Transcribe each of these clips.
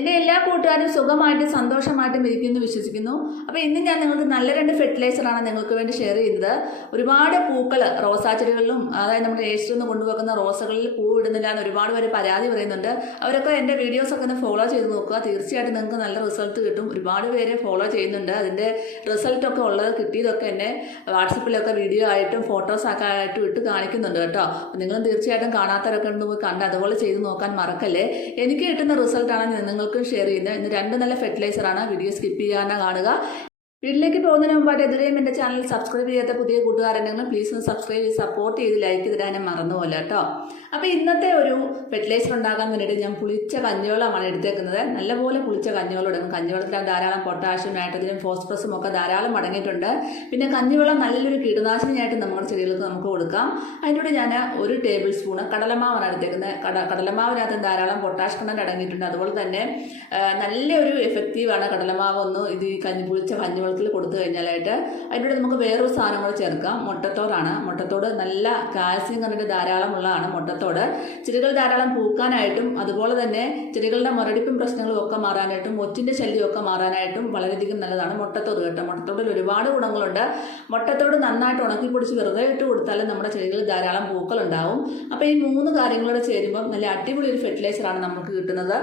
എൻ്റെ എല്ലാ കൂട്ടുകാരും സുഖമായിട്ടും സന്തോഷമായിട്ടും ഇരിക്കുമെന്ന് വിശ്വസിക്കുന്നു. അപ്പോൾ ഇന്ന് ഞാൻ നിങ്ങൾക്ക് നല്ല രണ്ട് ഫെർട്ടിലൈസറാണ് നിങ്ങൾക്ക് വേണ്ടി ഷെയർ ചെയ്യുന്നത്. ഒരുപാട് പൂക്കൾ റോസാ ചെടികളിലും അതായത് നമ്മുടെ നേഴ്സറിയിൽ നിന്ന് കൊണ്ടുവെക്കുന്ന റോസകളിൽ പൂ ഇടുന്നില്ല എന്ന് ഒരുപാട് പേര് പരാതി പറയുന്നുണ്ട്. അവരൊക്കെ എൻ്റെ വീഡിയോസൊക്കെ ഒന്ന് ഫോളോ ചെയ്ത് നോക്കുക. തീർച്ചയായിട്ടും നിങ്ങൾക്ക് നല്ല റിസൾട്ട് കിട്ടും. ഒരുപാട് പേര് ഫോളോ ചെയ്യുന്നുണ്ട്. അതിൻ്റെ റിസൾട്ടൊക്കെ ഉള്ളത് കിട്ടിയതൊക്കെ എന്നെ വാട്സപ്പിലൊക്കെ വീഡിയോ ആയിട്ടും ഫോട്ടോസൊക്കെ ആയിട്ടും ഇട്ട് കാണിക്കുന്നുണ്ട് കേട്ടോ. നിങ്ങളും തീർച്ചയായിട്ടും കാണാത്തവരൊക്കെ ഉണ്ട് പോയി കണ്ട് അതുപോലെ ചെയ്ത് നോക്കാൻ മറക്കല്ലേ. എനിക്ക് കിട്ടുന്ന റിസൾട്ടാണ് നിങ്ങൾക്ക് ഷെയർ ചെയ്യുന്നത്. ഇന്ന് രണ്ട് നല്ല ഫെർട്ടിലൈസറാണ്. വീഡിയോ സ്കിപ്പ് ചെയ്യാതെ കാണുക. വീട്ടിലേക്ക് പോകുന്നതിന് മുമ്പായിട്ട് ഇതുവരെയും എൻ്റെ ചാനൽ സബ്സ്ക്രൈബ് ചെയ്യാത്ത പുതിയ കൂട്ടുകാരുണ്ടെങ്കിലും പ്ലീസ് ഒന്ന് സബ്സ്ക്രൈബ് ചെയ്ത് സപ്പോർട്ട് ചെയ്ത് ലൈക്ക് തരാനും മറന്നുപോലെ കേട്ടോ. അപ്പോൾ ഇന്നത്തെ ഒരു ഫെർട്ടിലൈസർ ഉണ്ടാക്കാൻ വേണ്ടിയിട്ട് ഞാൻ പുളിച്ച കഞ്ഞിവെള്ളമാണ് എടുത്തേക്കുന്നത്. നല്ലപോലെ പുളിച്ച കഞ്ഞിവെള്ളം ഇടും. കഞ്ഞിവെള്ളത്തിൽ ധാരാളം പൊട്ടാഷ്യം, നൈട്രജനും, ഫോസ്ഫറസും ഒക്കെ ധാരാളം അടങ്ങിയിട്ടുണ്ട്. പിന്നെ കഞ്ഞിവെള്ളം നല്ലൊരു കീടനാശിനിയായിട്ട് നമ്മുടെ ചെടികൾക്ക് നമുക്ക് കൊടുക്കാം. അതിനോട് ഞാൻ 1 ടേബിൾ സ്പൂണ് കടലമാവാണ് എടുത്തേക്കുന്നത്. കടലമാവിനകത്ത് ധാരാളം പൊട്ടാഷ് കണ്ടന്റ് അടങ്ങിയിട്ടുണ്ട്. അതുപോലെ തന്നെ നല്ലൊരു എഫക്റ്റീവാണ് കടലമാവ് ഒന്ന് ഇത് പുളിച്ച കഞ്ഞിവെള്ളം കൊടുത്തു കഴിഞ്ഞാലായിട്ട്. അതിലൂടെ നമുക്ക് വേറൊരു സാധനം കൂടെ ചേർക്കാം. മുട്ടത്തോടാണ്. മുട്ടത്തോട് നല്ല കാൽസ്യം കണ്ടന്റ് ധാരാളം ഉള്ളതാണ്. മുട്ടത്തോട് ചെടികൾ ധാരാളം പൂക്കാനായിട്ടും അതുപോലെ തന്നെ ചെടികളുടെ മുരടിപ്പും പ്രശ്നങ്ങളും ഒക്കെ മാറാനായിട്ടും ഒച്ചിൻ്റെ ശല്യമൊക്കെ മാറാനായിട്ടും വളരെയധികം നല്ലതാണ് മുട്ടത്തോട് കേട്ടോ. മുട്ടത്തോടിൽ ഒരുപാട് ഗുണങ്ങളുണ്ട്. മുട്ടത്തോട് നന്നായിട്ട് ഉണക്കി പൊടിച്ച് വെറുതെ ഇട്ട് കൊടുത്താലും നമ്മുടെ ചെടികളിൽ ധാരാളം പൂക്കൾ ഉണ്ടാവും. അപ്പോൾ ഈ 3 കാര്യങ്ങളോടെ ചേരുമ്പം നല്ല അടിപൊളി ഒരു ഫെർട്ടിലൈസറാണ് നമുക്ക് കിട്ടുന്നത്.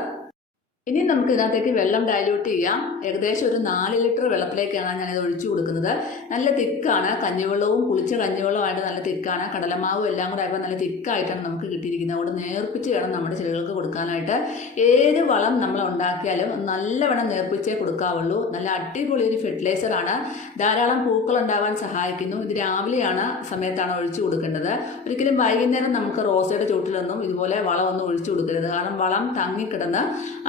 ഇനി നമുക്ക് ഇതിനകത്തേക്ക് വെള്ളം ഡൈല്യൂട്ട് ചെയ്യാം. ഏകദേശം ഒരു 4 ലിറ്റർ വെള്ളത്തിലേക്കാണ് ഞാനിത് ഒഴിച്ചു കൊടുക്കുന്നത്. നല്ല തിക്കാണ്. കഞ്ഞിവെള്ളവും പുളിച്ച കഞ്ഞിവെള്ളമായിട്ട് നല്ല തിക്കാണ്. കടലമാവും എല്ലാം കൂടെ ആയപ്പോൾ നല്ല തിക്കായിട്ടാണ് നമുക്ക് കിട്ടിയിരിക്കുന്നത്. അതുകൊണ്ട് നേർപ്പിച്ച് വേണം നമ്മുടെ ചെടികൾക്ക് കൊടുക്കാനായിട്ട്. ഏത് വളം നമ്മൾ ഉണ്ടാക്കിയാലും നല്ലവണ്ണം നേർപ്പിച്ചേ കൊടുക്കാവുള്ളൂ. നല്ല അടിപൊളി ഒരു ഫെർട്ടിലൈസറാണ്. ധാരാളം പൂക്കൾ ഉണ്ടാവാൻ സഹായിക്കുന്നു. ഇത് രാവിലെയാണ് സമയത്താണ് ഒഴിച്ചു കൊടുക്കേണ്ടത്. ഒരിക്കലും വൈകുന്നേരം നമുക്ക് റോസയുടെ ചുവട്ടിലൊന്നും ഇതുപോലെ വളമൊന്നും ഒഴിച്ചു കൊടുക്കരുത്. കാരണം വളം തങ്ങിക്കിടന്ന്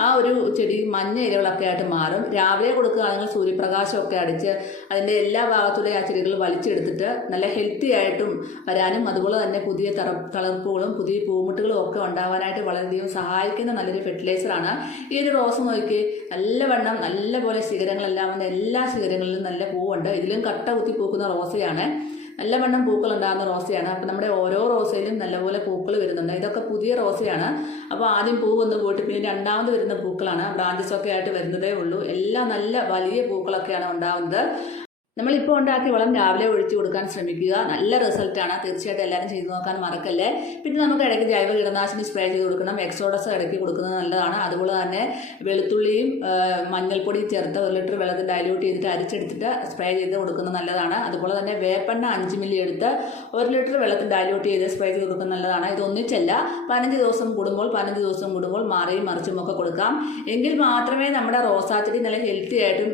ആ ഒരു ചെടി മഞ്ഞ ഇലകളൊക്കെ ആയിട്ട് മാറും. രാവിലെ കൊടുക്കുകയാണെങ്കിൽ സൂര്യപ്രകാശമൊക്കെ അടിച്ച് അതിൻ്റെ എല്ലാ ഭാഗത്തൂടെ ആ ചെടികൾ വലിച്ചെടുത്തിട്ട് നല്ല ഹെൽത്തി ആയിട്ടും വരാനും അതുപോലെ തന്നെ പുതിയ തളിർപ്പുകളും പുതിയ പൂമുട്ടുകളും ഒക്കെ ഉണ്ടാവാനായിട്ട് വളരെയധികം സഹായിക്കുന്ന നല്ലൊരു ഫെർട്ടിലൈസറാണ്. ഈ ഒരു റോസ് നോക്കി നല്ലവണ്ണം നല്ലപോലെ ശിഖരങ്ങളെല്ലാം വന്ന് എല്ലാ ശിഖരങ്ങളിലും നല്ല പൂവുണ്ട്. ഇതിലും കട്ട കുത്തി പൂക്കുന്ന റോസയാണ്. നല്ലവണ്ണം പൂക്കൾ ഉണ്ടാകുന്ന റോസയാണ്. അപ്പോൾ നമ്മുടെ ഓരോ റോസയിലും നല്ലപോലെ പൂക്കൾ വരുന്നുണ്ട്. ഇതൊക്കെ പുതിയ റോസയാണ്. അപ്പോൾ ആദ്യം പൂ വന്ന് പോയിട്ട് പിന്നെ രണ്ടാമത് വരുന്ന പൂക്കളാണ്. ബ്രാഞ്ചസൊക്കെ ആയിട്ട് വരുന്നതേ ഉള്ളൂ. എല്ലാം നല്ല വലിയ പൂക്കളൊക്കെയാണ് ഉണ്ടാകുന്നത്. നമ്മളിപ്പോൾ ഉണ്ടാക്കിയ വളം രാവിലെ ഒഴിച്ചു കൊടുക്കാൻ ശ്രമിക്കുക. നല്ല റിസൾട്ടാണ്. തീർച്ചയായിട്ടും എല്ലാവരും ചെയ്തു നോക്കാൻ മറക്കല്ലേ. പിന്നെ നമുക്ക് ഇടയ്ക്ക് ജൈവ കീടനാശിനി സ്പ്രേ ചെയ്ത് കൊടുക്കണം. എക്സോഡസ് ഇടയ്ക്ക് കൊടുക്കുന്നത് നല്ലതാണ്. അതുപോലെ തന്നെ വെളുത്തുള്ളിയും മഞ്ഞൾപ്പൊടിയും ചേർത്ത് 1 ലിറ്റർ വെള്ളത്തിൽ ഡൈല്യൂട്ട് ചെയ്തിട്ട് അരിച്ചെടുത്തിട്ട് സ്പ്രേ ചെയ്ത് കൊടുക്കുന്നത് നല്ലതാണ്. അതുപോലെ തന്നെ വേപ്പെണ്ണ 5 മില്ലി എടുത്ത് 1 ലിറ്റർ വെള്ളത്തിൽ ഡൈല്യൂട്ട് ചെയ്ത് സ്പ്രേ ചെയ്ത് കൊടുക്കുന്നത് നല്ലതാണ്. ഇതൊന്നിച്ചല്ല, 15 ദിവസം കൂടുമ്പോൾ മാറിയും മറിച്ചും ഒക്കെ കൊടുക്കാം. എങ്കിൽ മാത്രമേ നമ്മുടെ റോസാച്ചെടി നല്ല ഹെൽത്തി ആയിട്ടും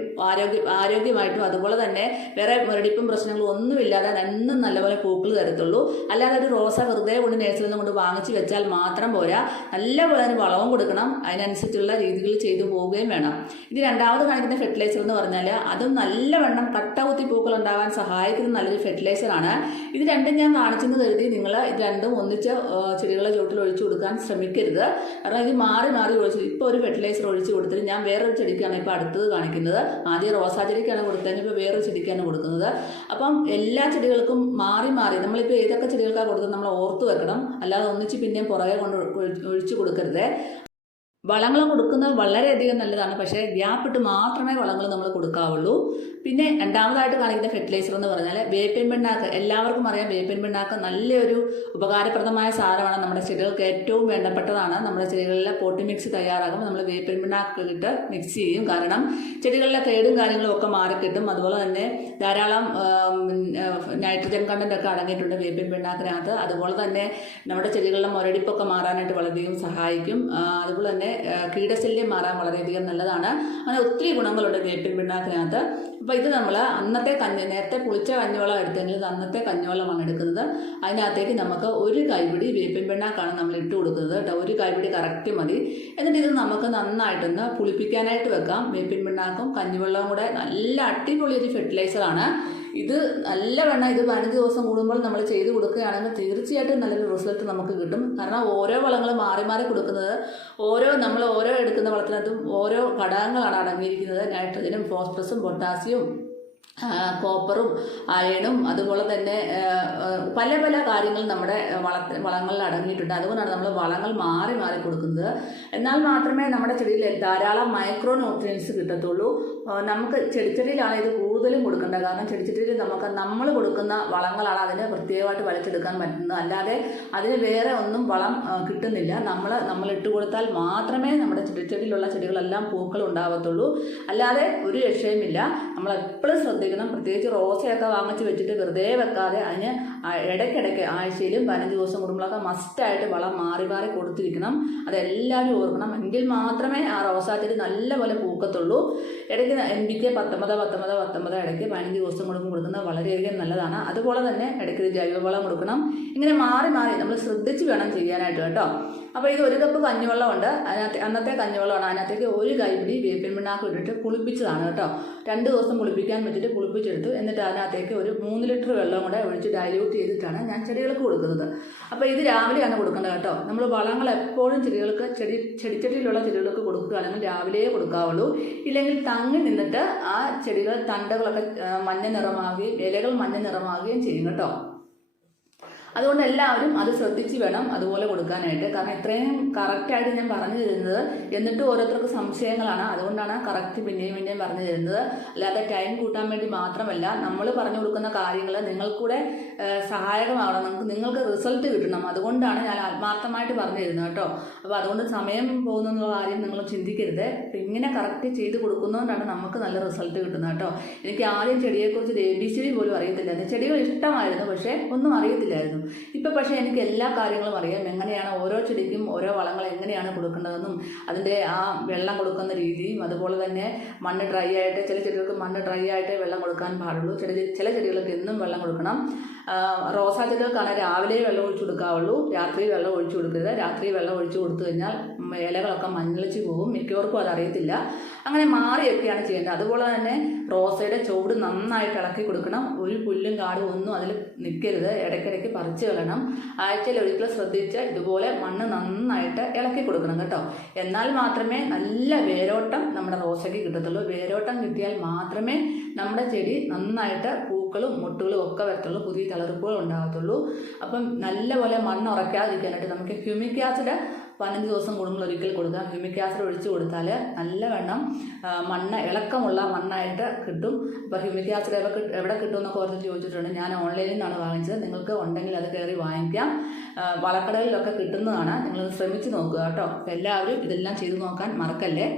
ആരോഗ്യമായിട്ടും അതുപോലെ തന്നെ വേറെ മുരടിപ്പും പ്രശ്നങ്ങളും ഒന്നുമില്ലാതെ എന്നും നല്ലപോലെ പൂക്കൾ തരത്തുള്ളൂ. അല്ലാതെ ഒരു റോസ വെറുതെ കൊണ്ട് നേഴ്സറിൽ നിന്ന് കൊണ്ട് വാങ്ങിച്ച് വെച്ചാൽ മാത്രം പോരാ. നല്ലപോലെ അതിന് വളവും കൊടുക്കണം. അതിനനുസരിച്ചുള്ള രീതികൾ ചെയ്തു പോവുകയും വേണം. ഇത് രണ്ടാമത് കാണിക്കുന്ന ഫെർട്ടിലൈസർ എന്ന് പറഞ്ഞാൽ അതും നല്ലവണ്ണം കട്ട കുത്തി പൂക്കൾ ഉണ്ടാകാൻ സഹായിക്കുന്ന നല്ലൊരു ഫെർട്ടിലൈസറാണ്. ഇത് രണ്ടും ഞാൻ കാണിച്ചെന്ന് കരുതി നിങ്ങൾ ഇത് രണ്ടും ഒന്നിച്ച് ചെടികളെ ചുവട്ടിൽ ഒഴിച്ചു കൊടുക്കാൻ ശ്രമിക്കരുത്. കാരണം ഇത് മാറി ഒഴിച്ചു. ഇപ്പോൾ ഒരു ഫെർട്ടിലൈസർ ഒഴിച്ചു കൊടുത്തിട്ട് ഞാൻ വേറൊരു ചെടിക്കാണ് ഇപ്പോൾ അടുത്തത് കാണിക്കുന്നത്. ആദ്യം റോസാ ചെടിക്കാണ് കൊടുത്തത്, ഇപ്പോൾ വേറൊരു ചെടിക്കാണ് കൊടുക്കുന്നത്. അപ്പം എല്ലാ ചെടികൾക്കും മാറി നമ്മളിപ്പോൾ ഏതൊക്കെ ചെടികൾക്കാണ് കൊടുത്തത് നമ്മൾ ഓർത്ത് വെക്കണം. അല്ലാതെ ഒന്നിച്ച് പിന്നെയും പുറകെ കൊണ്ട് ഒഴിച്ചു കൊടുക്കരുത്. വളങ്ങൾ കൊടുക്കുന്നത് വളരെയധികം നല്ലതാണ്. പക്ഷേ ഗ്യാപ്പിട്ട് മാത്രമേ വളങ്ങൾ നമ്മൾ കൊടുക്കാവുള്ളൂ. പിന്നെ രണ്ടാമതായിട്ട് കാണിക്കുന്ന ഫെർട്ടിലൈസർ എന്ന് പറഞ്ഞാൽ വേപ്പിൻ പിണ്ണാക്ക്. എല്ലാവർക്കും അറിയാം വേപ്പിൻ പിണ്ണാക്ക് നല്ലൊരു ഉപകാരപ്രദമായ സാധനമാണ്. നമ്മുടെ ചെടികൾക്ക് ഏറ്റവും വേണ്ടപ്പെട്ടതാണ്. നമ്മുടെ ചെടികളിലെ പോട്ടി മിക്സ് തയ്യാറാകുമ്പോൾ നമ്മൾ വേപ്പിൻ പിണ്ണാക്ക് ഇട്ട് മിക്സ് ചെയ്യും. കാരണം ചെടികളിലെ കേടും കാര്യങ്ങളും ഒക്കെ മാറിക്കിട്ടും. അതുപോലെ തന്നെ ധാരാളം നൈട്രജൻ കണ്ടന്റ് ഒക്കെ അടങ്ങിയിട്ടുണ്ട് വേപ്പിൻ പിണ്ണാക്കിനകത്ത്. അതുപോലെ തന്നെ നമ്മുടെ ചെടികളിലെ മുരടിപ്പൊക്കെ മാറാനായിട്ട് വളരെയധികം സഹായിക്കും. അതുപോലെ തന്നെ കീടശല്യം മാറാൻ വളരെയധികം നല്ലതാണ്. അങ്ങനെ ഒത്തിരി ഗുണങ്ങളുണ്ട് വേപ്പിൻ പിണ്ണാക്കിനകത്ത്. അപ്പോൾ ഇത് നമ്മൾ നേരത്തെ പുളിച്ച കഞ്ഞിവെള്ളം എടുത്തെങ്കിൽ അന്നത്തെ കഞ്ഞിവെള്ളമാണ് എടുക്കുന്നത്. അതിനകത്തേക്ക് നമുക്ക് 1 കൈപിടി വേപ്പിൻ പിണ്ണാക്കാണ് നമ്മൾ ഇട്ട് കൊടുക്കുന്നത് കേട്ടോ. 1 കൈപിടി കറക്റ്റ് മതി. എന്നിട്ട് ഇത് നമുക്ക് നന്നായിട്ടൊന്ന് പുളിപ്പിക്കാനായിട്ട് വെക്കാം. വേപ്പിൻ പിണ്ണാക്കും കഞ്ഞിവെള്ളവും കൂടെ നല്ല അടിപൊളി ഒരു ഫെർട്ടിലൈസറാണ്. ഇത് നല്ലവണ്ണം 15 ദിവസം കൂടുമ്പോൾ നമ്മൾ ചെയ്ത് കൊടുക്കുകയാണെങ്കിൽ തീർച്ചയായിട്ടും നല്ലൊരു റിസൾട്ട് നമുക്ക് കിട്ടും. കാരണം ഓരോ വളങ്ങൾ മാറി കൊടുക്കുന്നത് നമ്മൾ ഓരോ എടുക്കുന്ന വളത്തിനകത്തും ഓരോ ഘടകങ്ങളാണ് അടങ്ങിയിരിക്കുന്നത്. നൈട്രജനും ഫോസ്ഫറസും പൊട്ടാസ്യവും കോപ്പറും അയണും അതുപോലെ തന്നെ പല പല കാര്യങ്ങൾ നമ്മുടെ വളങ്ങളിൽ അടങ്ങിയിട്ടുണ്ട്. അതുകൊണ്ടാണ് നമ്മൾ വളങ്ങൾ മാറി മാറി കൊടുക്കുന്നത്. എന്നാൽ മാത്രമേ നമ്മുടെ ചെടിയിൽ ധാരാളം മൈക്രോ ന്യൂട്രിയൻസ് കിട്ടത്തുള്ളൂ. നമുക്ക് ചെടിച്ചെടിയിലാണ് ഇത് കൂടുതലും കൊടുക്കേണ്ടത്. കാരണം ചെടിച്ചെടിയിൽ നമ്മൾ കൊടുക്കുന്ന വളങ്ങളാണ് അതിന് പ്രത്യേകമായിട്ട് വലിച്ചെടുക്കാൻ പറ്റുന്നത്. അല്ലാതെ അതിന് വേറെ ഒന്നും വളം കിട്ടുന്നില്ല. നമ്മൾ ഇട്ട് കൊടുത്താൽ മാത്രമേ നമ്മുടെ ചെടിച്ചെടിയിലുള്ള ചെടികളെല്ലാം പൂക്കൾ ഉണ്ടാകത്തുള്ളൂ. അല്ലാതെ ഒരു രക്ഷയുമില്ല. നമ്മൾ എപ്പോഴും ശ്രദ്ധിക്കണം. പ്രത്യേകിച്ച് റോസയൊക്കെ വാങ്ങിച്ച് വെച്ചിട്ട് വെറുതെ വെക്കാതെ അതിന് ഇടയ്ക്കിടയ്ക്ക് ആഴ്ചയിലും 15 ദിവസം കൂടുമ്പോഴൊക്കെ മസ്റ്റായിട്ട് വളം മാറി മാറി കൊടുത്തിരിക്കണം. അതെല്ലാവരും ഓർക്കണം. എങ്കിൽ മാത്രമേ ആ റോസാ ചെടി നല്ലപോലെ പൂക്കത്തുള്ളൂ. ഇടയ്ക്ക് NPK 19 ഇടയ്ക്ക് 15 ദിവസം കൂടുമ്പോൾ കൊടുക്കുന്നത് വളരെയധികം നല്ലതാണ്. അതുപോലെ തന്നെ ഇടയ്ക്ക് ജൈവവളം കൊടുക്കണം. ഇങ്ങനെ മാറി മാറി നമ്മൾ ശ്രദ്ധിച്ച് വേണം ചെയ്യാനായിട്ട് കേട്ടോ. അപ്പോൾ ഇത് 1 കപ്പ് കഞ്ഞിവെള്ളമുണ്ട്. അന്നത്തെ കഞ്ഞിവെള്ളമാണ്. അതിനകത്തേക്ക് 1 കൈപ്പിടി വേപ്പിൻ പിണ്ണാക്ക് ഇട്ടിട്ട് പുളിപ്പിച്ചതാണ് കേട്ടോ. 2 ദിവസം പുളിപ്പിക്കാൻ വെച്ചിട്ട് പുളിപ്പിച്ചെടുത്തു. എന്നിട്ട് അതിനകത്തേക്ക് ഒരു 3 ലിറ്റർ വെള്ളം കൂടെ ഒഴിച്ച് ഡൈല്യൂട്ട് ചെയ്തിട്ടാണ് ഞാൻ ചെടികൾക്ക് കൊടുക്കുന്നത്. അപ്പോൾ ഇത് രാവിലെയാണ് കൊടുക്കേണ്ടത് കേട്ടോ. നമ്മൾ വളങ്ങൾ എപ്പോഴും ചെടിച്ചെടിയിലുള്ള ചെടികൾക്ക് കൊടുക്കുകയാണെങ്കിൽ രാവിലെയേ കൊടുക്കാവുള്ളൂ. ഇല്ലെങ്കിൽ തങ്ങി നിന്നിട്ട് ആ ചെടികൾ തണ്ടകളൊക്കെ മഞ്ഞ നിറമാവുകയും ഇലകൾ മഞ്ഞ നിറമാവുകയും ചെയ്യും കേട്ടോ. അതുകൊണ്ട് എല്ലാവരും അത് ശ്രദ്ധിച്ച് വേണം അതുപോലെ കൊടുക്കാനായിട്ട്. കാരണം ഇത്രയും കറക്റ്റായിട്ട് ഞാൻ പറഞ്ഞു തരുന്നത്. എന്നിട്ട് ഓരോരുത്തർക്ക് സംശയങ്ങളാണ്. അതുകൊണ്ടാണ് കറക്റ്റ് പിന്നെയും പറഞ്ഞു തരുന്നത്. അല്ലാതെ ടൈം കൂട്ടാൻ വേണ്ടി മാത്രമല്ല. നമ്മൾ പറഞ്ഞു കൊടുക്കുന്ന കാര്യങ്ങൾ നിങ്ങൾക്കൂടെ സഹായകമാവണം. നിങ്ങൾക്ക് റിസൾട്ട് കിട്ടണം. അതുകൊണ്ടാണ് ഞാൻ ആത്മാർത്ഥമായിട്ട് പറഞ്ഞു തരുന്നത് കേട്ടോ. അപ്പോൾ അതുകൊണ്ട് സമയം പോകുന്നുള്ള കാര്യം നിങ്ങൾ ചിന്തിക്കരുത്. അപ്പം ഇങ്ങനെ കറക്റ്റ് ചെയ്ത് കൊടുക്കുന്നതുകൊണ്ടാണ് നമുക്ക് നല്ല റിസൾട്ട് കിട്ടുന്നത് കേട്ടോ. എനിക്ക് ആദ്യം ചെടിയെക്കുറിച്ച് ABCD പോലും അറിയത്തില്ലായിരുന്നു. ചെടികൾ ഇഷ്ടമായിരുന്നു, പക്ഷേ ഒന്നും അറിയത്തില്ലായിരുന്നു. ഇപ്പം പക്ഷേ എനിക്ക് എല്ലാ കാര്യങ്ങളും അറിയാം. എങ്ങനെയാണ് ഓരോ ചെടിക്കും ഓരോ വളങ്ങൾ എങ്ങനെയാണ് കൊടുക്കേണ്ടതെന്നും അതിൻ്റെ ആ വെള്ളം കൊടുക്കുന്ന രീതിയും, അതുപോലെ തന്നെ മണ്ണ് ഡ്രൈ ആയിട്ട് ചില ചെടികൾക്ക് മണ്ണ് ഡ്രൈ ആയിട്ട് വെള്ളം കൊടുക്കാൻ പാടുള്ളൂ. ചില ചെടികൾക്ക് എന്നും വെള്ളം കൊടുക്കണം. റോസാ ചെടികൾക്കാണ് രാവിലെ വെള്ളം ഒഴിച്ചു കൊടുക്കാവുള്ളൂ. രാത്രി വെള്ളം ഒഴിച്ചു കൊടുക്കരുത്. രാത്രി വെള്ളം ഒഴിച്ചു കൊടുത്തു കഴിഞ്ഞാൽ ഇലകളൊക്കെ മഞ്ഞളിച്ച് പോകും. മിക്കവർക്കും അതറിയത്തില്ല. അങ്ങനെ മാറിയൊക്കെയാണ് ചെയ്യേണ്ടത്. അതുപോലെ തന്നെ റോസയുടെ ചുവട് നന്നായിട്ട് ഇളക്കി കൊടുക്കണം. ഒരു പുല്ലും കാടും ഒന്നും അതിൽ നിൽക്കരുത്. ഇടയ്ക്കിടയ്ക്ക് പറിച്ച് കളയണം. ആഴ്ചയിൽ ഒരിക്കലും ശ്രദ്ധിച്ച് ഇതുപോലെ മണ്ണ് നന്നായിട്ട് ഇളക്കി കൊടുക്കണം കേട്ടോ. എന്നാൽ മാത്രമേ നല്ല വേരോട്ടം നമ്മുടെ റോസയ്ക്ക് കിട്ടത്തുള്ളൂ. വേരോട്ടം കിട്ടിയാൽ മാത്രമേ നമ്മുടെ ചെടി നന്നായിട്ട് പൂക്കളും മുട്ടുകളും ഒക്കെ വരത്തുള്ളൂ. പുതിയ തളിർപ്പുകൾ ഉണ്ടാകത്തുള്ളൂ. അപ്പം നല്ലപോലെ മണ്ണ് ഉറയ്ക്കാതിരിക്കാനായിട്ട് നമുക്ക് ഹ്യൂമിക് ആസിഡ് 15 ദിവസം കൂടുമ്പോൾ ഒരിക്കൽ കൊടുക്കാം. ഹ്യൂമിക് ആസിഡ് ഒഴിച്ച് കൊടുത്താൽ നല്ലവണ്ണം മണ്ണ് ഇളക്കമുള്ള മണ്ണായിട്ട് കിട്ടും. അപ്പോൾ ഹ്യൂമിക് ആസിഡ് എവിടെ കിട്ടുമെന്നൊക്കെ ഓർത്ത് ചോദിച്ചിട്ടുണ്ട്. ഞാൻ ഓൺലൈനിൽ നിന്നാണ് വാങ്ങിച്ചത്. നിങ്ങൾക്ക് ഉണ്ടെങ്കിൽ അത് കയറി വാങ്ങിക്കാം. വളക്കടകളിലൊക്കെ കിട്ടുന്നതാണ്. നിങ്ങൾ ശ്രമിച്ച് നോക്കുക കേട്ടോ. അപ്പോൾ എല്ലാവരും ഇതെല്ലാം ചെയ്ത് നോക്കാൻ മറക്കല്ലേ.